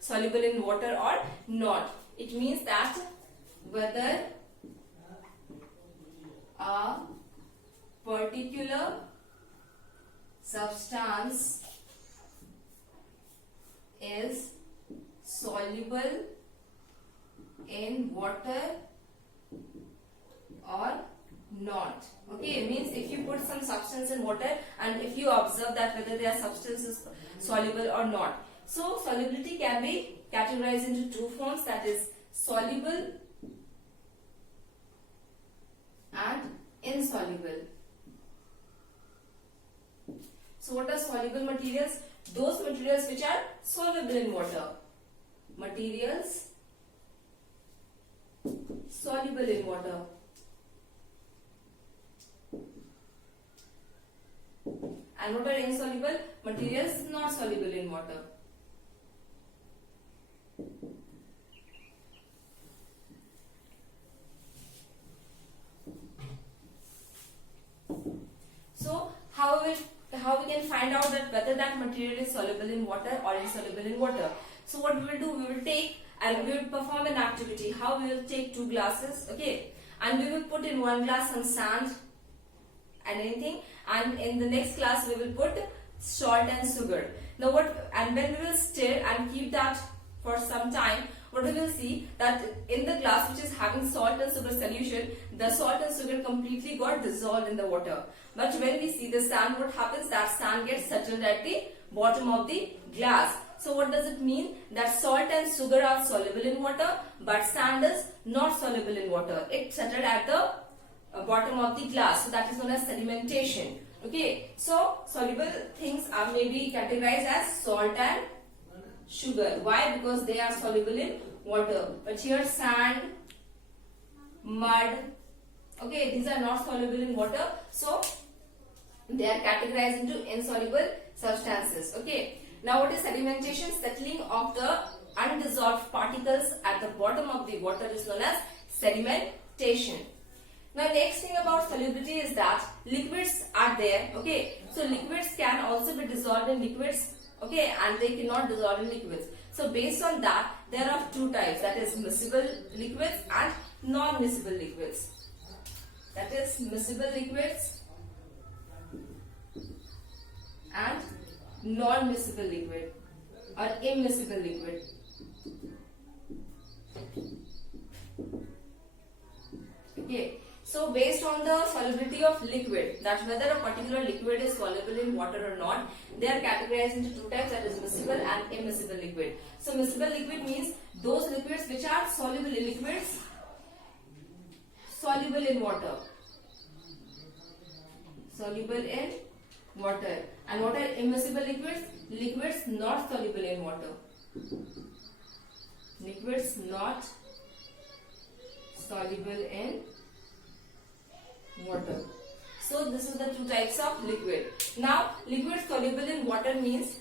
soluble in water or not. It means that whether a particular substance is soluble in water or not. Okay, means if you put some substance in water and if you observe that whether their substance is soluble or not. So solubility can be categorized into two forms, that is soluble and insoluble. So what are soluble materials? Those materials which are soluble in water. Materials soluble in water. And what are insoluble? Materials not soluble in water. So how we can find out that whether that material is soluble in water or insoluble in water? So what we will do, we will take and we will perform an activity. How we will take two glasses, okay, and we will put in one glass some sand and anything, and in the next glass we will put salt and sugar. Now when we will stir and keep that for some time, what we will see that in the glass which is having salt and sugar solution, the salt and sugar completely got dissolved in the water. But when we see the sand, what happens? That sand gets settled at the bottom of the glass. So what does it mean? That salt and sugar are soluble in water, but sand is not soluble in water. It settled at the bottom of the glass. So that is known as sedimentation. Okay. So soluble things are maybe categorized as salt and sugar. Why? Because they are soluble in water. But here sand, mud, okay, these are not soluble in water. So they are categorized into insoluble substances. Okay. Now what is sedimentation? Settling of the undissolved particles at the bottom of the water is known as sedimentation. Now next thing about solubility is that liquids are there. Okay. So liquids can also be dissolved in liquids. Okay, and they cannot dissolve in liquids. So based on that, there are two types, that is miscible liquids and non-miscible liquids. That is miscible liquids and non-miscible liquid or immiscible liquid. Okay. So based on the solubility of liquid, that whether a particular liquid is soluble in water or not, they are categorized into two types, that is miscible and immiscible liquid. So miscible liquid means those liquids which are soluble in liquids, soluble in water. Soluble in water. And what are immiscible liquids? Liquids not soluble in water. Liquids not soluble in water. So this is the two types of liquid. Now liquid soluble in water means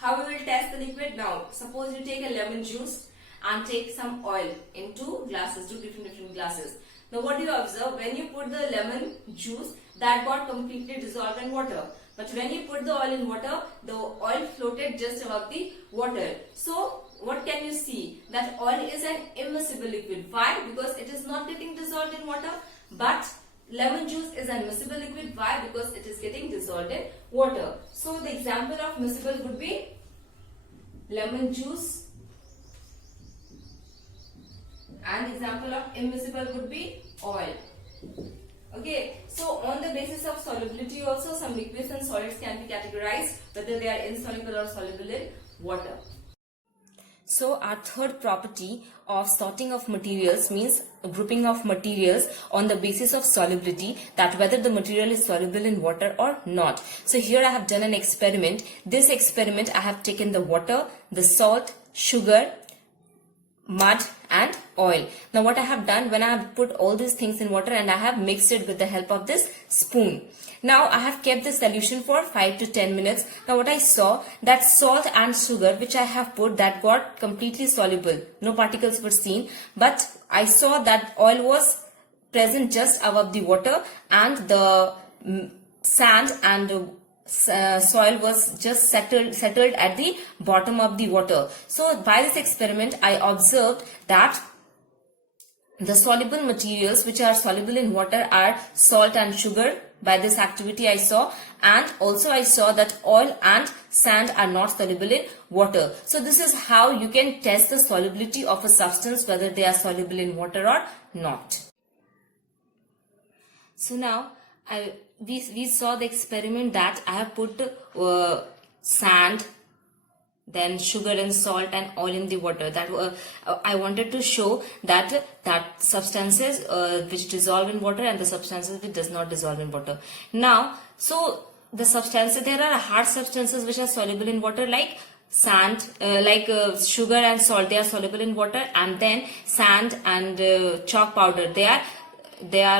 how we will test the liquid. Now suppose you take a lemon juice and take some oil in two glasses, two different glasses. Now what do you observe? When you put the lemon juice, that got completely dissolved in water. But when you put the oil in water, the oil floated just above the water. So what can you see? That oil is an immiscible liquid. Why? Because it is not getting dissolved in water. But lemon juice is a miscible liquid. Why? Because it is getting dissolved in water. So the example of miscible would be lemon juice, and example of immiscible would be oil. Okay, so on the basis of solubility also some liquids and solids can be categorized whether they are insoluble or soluble in water. So our third property of sorting of materials means grouping of materials on the basis of solubility, that whether the material is soluble in water or not. So here I have done an experiment. This experiment I have taken the water, the salt, sugar, mud and oil. Now what I have done, when I have put all these things in water and I have mixed it with the help of this spoon. Now I have kept the solution for 5 to 10 minutes. Now what I saw, that salt and sugar which I have put, that got completely soluble. No particles were seen, but I saw that oil was present just above the water, and the sand and soil was just settled at the bottom of the water. So by this experiment, I observed that the soluble materials which are soluble in water are salt and sugar. By this activity I saw, and also I saw that oil and sand are not soluble in water. So this is how you can test the solubility of a substance, whether they are soluble in water or not. So now we saw the experiment that I have put sand, then sugar and salt and oil in the water. That I wanted to show that substances which dissolve in water and the substances which does not dissolve in water. Now, so the substances, there are hard substances which are soluble in water, like sand, sugar and salt, they are soluble in water, and then sand and chalk powder, they are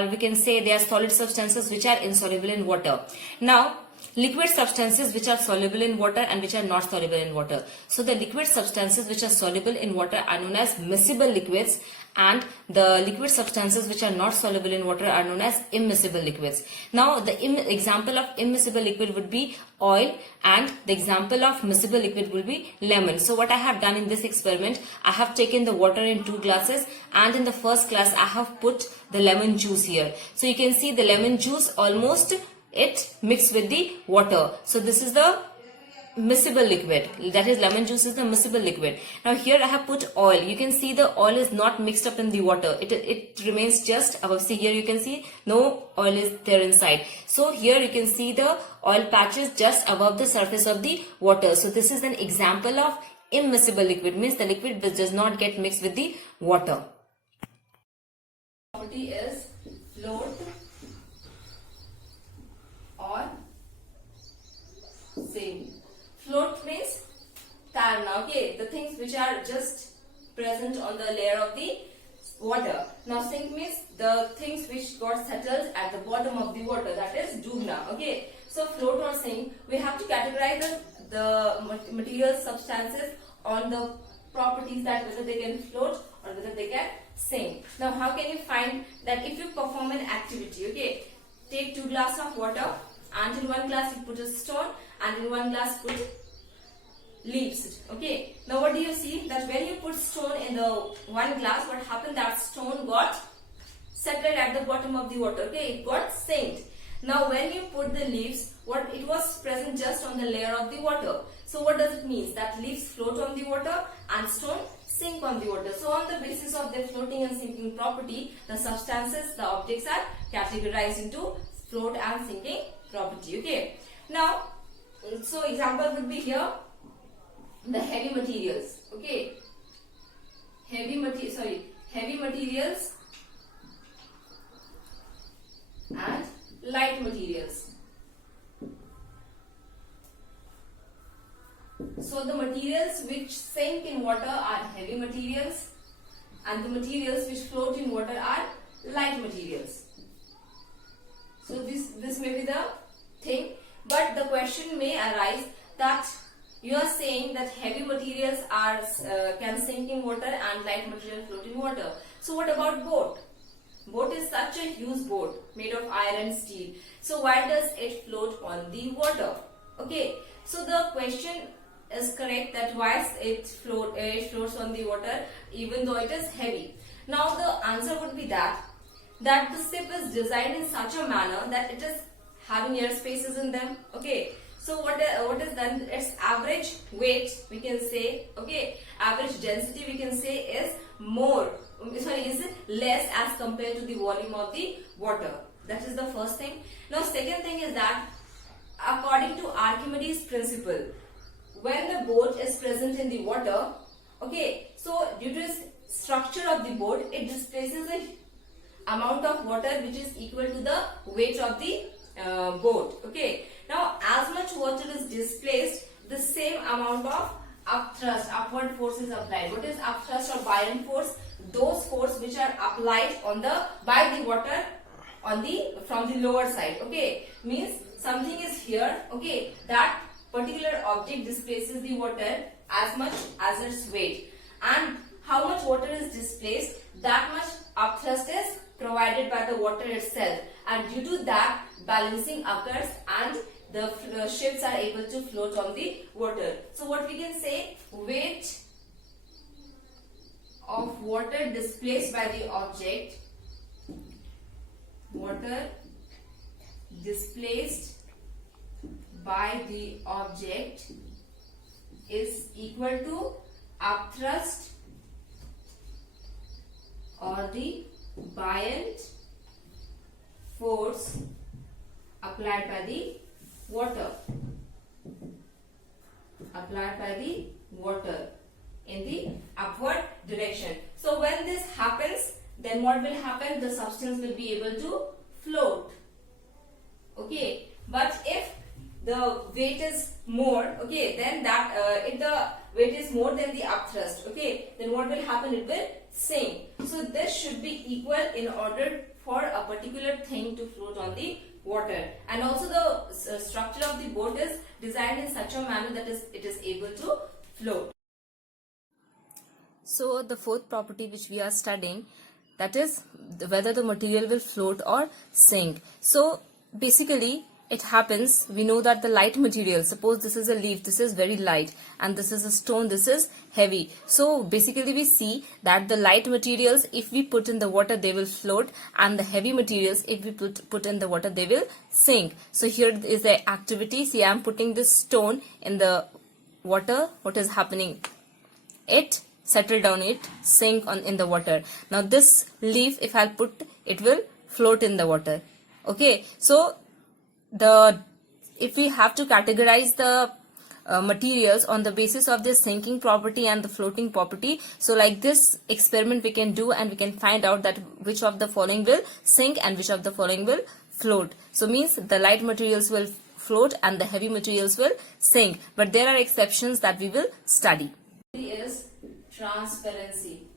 we can say they are solid substances which are insoluble in water. Now, liquid substances which are soluble in water and which are not soluble in water. So the liquid substances which are soluble in water are known as miscible liquids, and the liquid substances which are not soluble in water are known as immiscible liquids. Now the example of immiscible liquid would be oil, and the example of miscible liquid will be lemon. So what I have done in this experiment, I have taken the water in 2 glasses, and in the first glass I have put the lemon juice here. So you can see the lemon juice almost it mixed with the water. So this is the miscible liquid, that is lemon juice is the miscible liquid. Now here I have put oil. You can see the oil is not mixed up in the water. It remains just above. See here, you can see no oil is there inside. So here you can see the oil patches just above the surface of the water. So this is an example of immiscible liquid, means the liquid which does not get mixed with the water. Property is float or sink. Float means tarna, okay, the things which are just present on the layer of the water. Now sink means the things which got settled at the bottom of the water, that is dubna, okay. So float or sink, we have to categorize the material substances on the properties, that whether they can float or whether they can sink. Now how can you find that? If you perform an activity, okay, take 2 glasses of water, and in 1 glass you put a stone, and in 1 glass put leaves, okay. Now what do you see? That when you put stone in the 1 glass, what happened? That stone got settled at the bottom of the water, okay, it got sank. Now when you put the leaves, what it was present just on the layer of the water. So what does it mean? That leaves float on the water and stone sink on the water. So on the basis of their floating and sinking property, the substances, the objects are categorized into float and sinking property, okay. Now, so example would be here the heavy materials, okay. Heavy materials and light materials. So the materials which sink in water are heavy materials, and the materials which float in water are light materials. So this may be the thing, but the question may arise that you are saying that heavy materials are can sink in water and light materials float in water. So what about boat? Boat is such a huge boat made of iron and steel. So why does it float on the water? Okay. So the question is correct, that why it floats on the water even though it is heavy. Now the answer would be that the ship is designed in such a manner that it is having air spaces in them, okay. So what is then its average weight, we can say, okay, average density we can say is less as compared to the volume of the water. That is the first thing. Now second thing is that according to Archimedes principle, when the boat is present in the water, okay, so due to its structure of the boat, it displaces a amount of water which is equal to the weight of the boat, okay. Now as much water is displaced, the same amount of upward force is applied. What is upthrust or buoyant force? Those force which are applied by the water from the lower side, okay. Means something is here, okay, that particular object displaces the water as much as its weight, and how much water is displaced, that much upthrust is provided by the water itself, and due to that balancing occurs and the ships are able to float on the water. So what we can say, weight of water displaced by the object, water displaced by the object is equal to upthrust or the buoyant force applied by the water, in the upward direction. So when this happens, then what will happen? The substance will be able to float. Okay, but if the weight is more, okay, then that if the weight is more than the upthrust, okay, then what will happen? It will sink. So this should be equal in order for a particular thing to float on the water. And also the structure of the boat is designed in such a manner that it is able to float. So the fourth property which we are studying, that is whether the material will float or sink. So basically it happens, we know that the light material, suppose this is a leaf, this is very light, and this is a stone, this is heavy. So basically we see that the light materials, if we put in the water, they will float, and the heavy materials, if we put in the water, they will sink. So here is the activity. See, I am putting this stone in the water. What is happening? It settle down, it sink in the water. Now this leaf, if I'll put, it will float in the water. Okay, so if we have to categorize the materials on the basis of their sinking property and the floating property, so like this experiment we can do, and we can find out that which of the following will sink and which of the following will float. So means the light materials will float and the heavy materials will sink, but there are exceptions that we will study. Is transparency.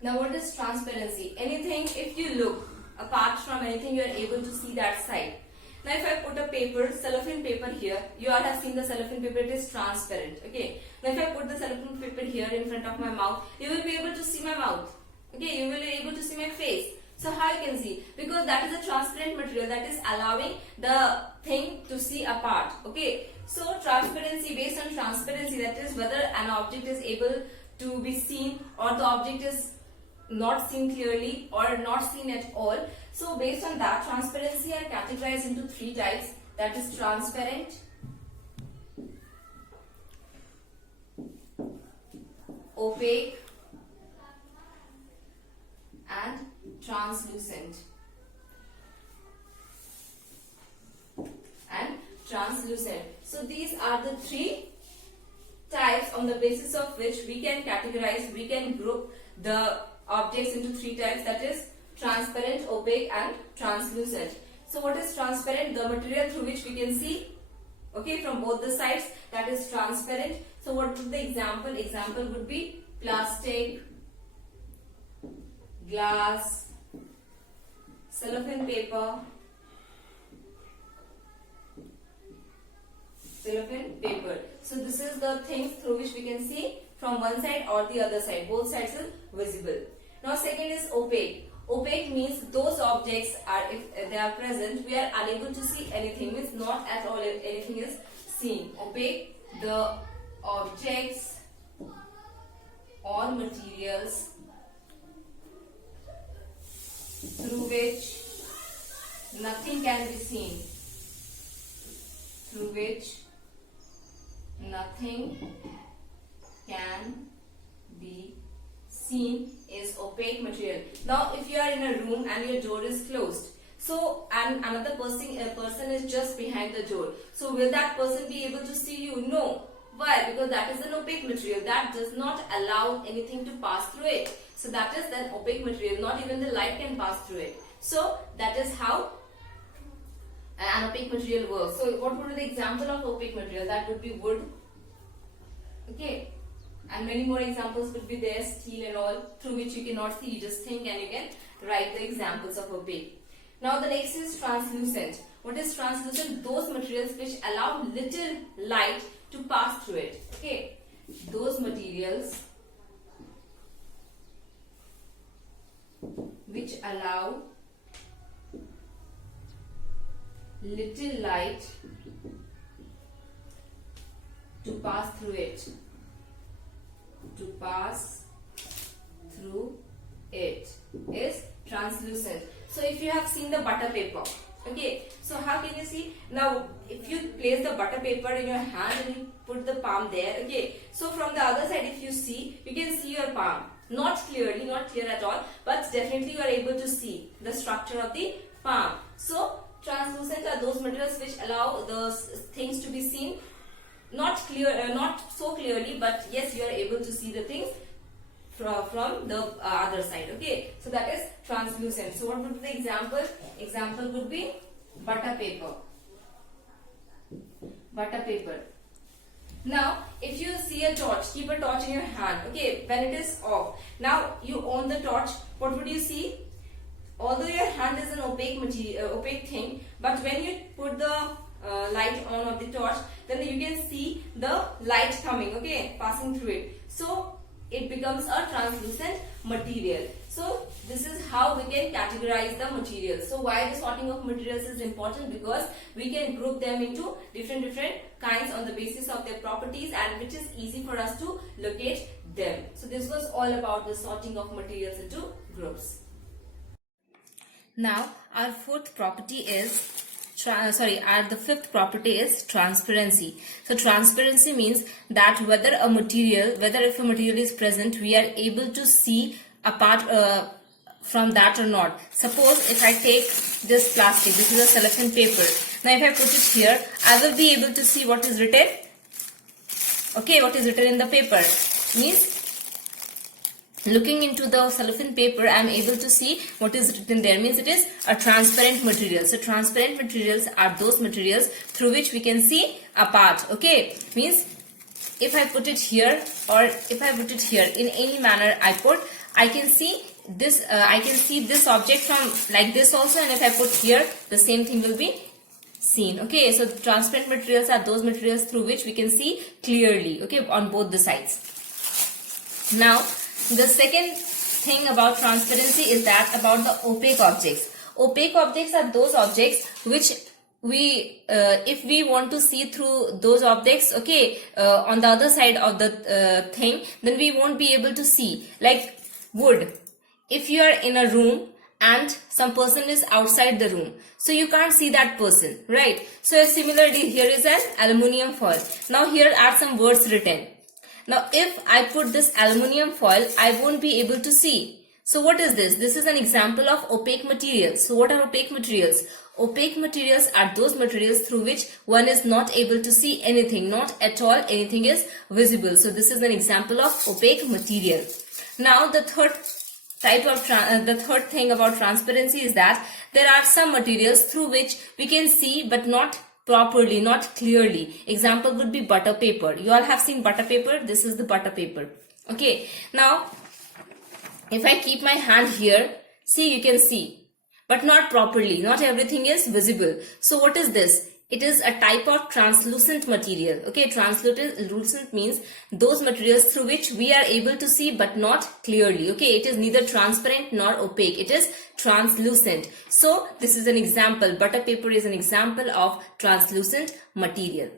Now what is transparency? Anything, if you look apart from anything, you are able to see that side. Now if I put a paper, cellophane paper here, you all have seen the cellophane paper, it is transparent. Okay. Now if I put the cellophane paper here in front of my mouth, you will be able to see my mouth. Okay, you will be able to see my face. So how you can see? Because that is a transparent material that is allowing the thing to see apart. Okay. So transparency, based on transparency, that is whether an object is able to be seen or the object is not seen clearly or not seen at all. So based on that, transparency are categorized into three types, that is transparent, opaque and translucent. So these are the three types on the basis of which we can categorize, we can group the objects into three types, that is transparent, opaque and translucent. So what is transparent? The material through which we can see, okay, from both the sides, that is transparent. So what would the example? Example would be plastic, glass, cellophane paper, So this is the things through which we can see from one side or the other side. Both sides is visible. Now second is opaque. Opaque means those objects are, if they are present, we are unable to see anything. Means not at all anything is seen. Opaque, the objects or materials through which nothing can be seen. Through which nothing can be seen is opaque material. Now if you are in a room and your door is closed, so and another person is just behind the door, so will that person be able to see you? No. Why? Because that is an opaque material that does not allow anything to pass through it. So that is an opaque material, not even the light can pass through it. So that is how an opaque material works. So what would be the example of opaque material? That would be wood, okay, and many more examples would be there, steel and all, through which you cannot see, you just think and you can write the examples of opaque. Now the next is translucent. What is translucent? Those materials which allow little light to pass through it. Okay, those materials which allow little light to pass through it. To pass through it is translucent. So if you have seen the butter paper, okay, so how can you see? Now if you place the butter paper in your hand and you put the palm there, okay, so from the other side if you see, you can see your palm. Not clearly, not clear at all, but definitely you are able to see the structure of the palm. So translucent are those materials which allow the things to be seen, not clear, not so clearly, but yes, you are able to see the things from the other side. Okay, so that is translucent. So what would be the example? Example would be butter paper. Butter paper. Now, if you see a torch, keep a torch in your hand. Okay, when it is off. Now you on the torch. What would you see? Although your hand is an opaque material, opaque thing, but when you put the light on of the torch, then you can see the light coming. Okay, passing through it. So it becomes a translucent material. So this is how we can categorize the materials. So why the sorting of materials is important? Because we can group them into different kinds on the basis of their properties, and which is easy for us to locate them. So this was all about the sorting of materials into groups. Now our fourth property is the fifth property is transparency. So transparency means that whether if a material is present, we are able to see apart from that or not. Suppose if I take this plastic, this is a cellophane paper. Now if I put it here, I will be able to see what is written. Okay, what is written in the paper means, looking into the cellophane paper, I am able to see what is written there. Means it is a transparent material. So transparent materials are those materials through which we can see a part. Okay, means if I put it here or if I put it here in any manner I can see this. I can see this object from like this also, and if I put here, the same thing will be seen. Okay, so transparent materials are those materials through which we can see clearly. Okay, on both the sides. Now the second thing about transparency is that about the opaque objects. Opaque objects are those objects which we, if we want to see through those objects, okay, on the other side of the thing, then we won't be able to see. Like wood. If you are in a room and some person is outside the room, so you can't see that person, right? So similarly, here is an aluminium foil. Now here are some words written. Now if I put this aluminium foil, I won't be able to see. So what is this? This is an example of opaque materials. So what are opaque materials? Opaque materials are those materials through which one is not able to see anything, not at all anything is visible. So this is an example of opaque material. Now the third thing about transparency is that there are some materials through which we can see but not properly, not clearly. Example would be butter paper. You all have seen butter paper. This is the butter paper. Okay. Now, if I keep my hand here, see, you can see, but not properly. Not everything is visible. So what is this? It is a type of translucent material. Okay, translucent means those materials through which we are able to see but not clearly. Okay, it is neither transparent nor opaque. It is translucent. So this is an example. Butter paper is an example of translucent material.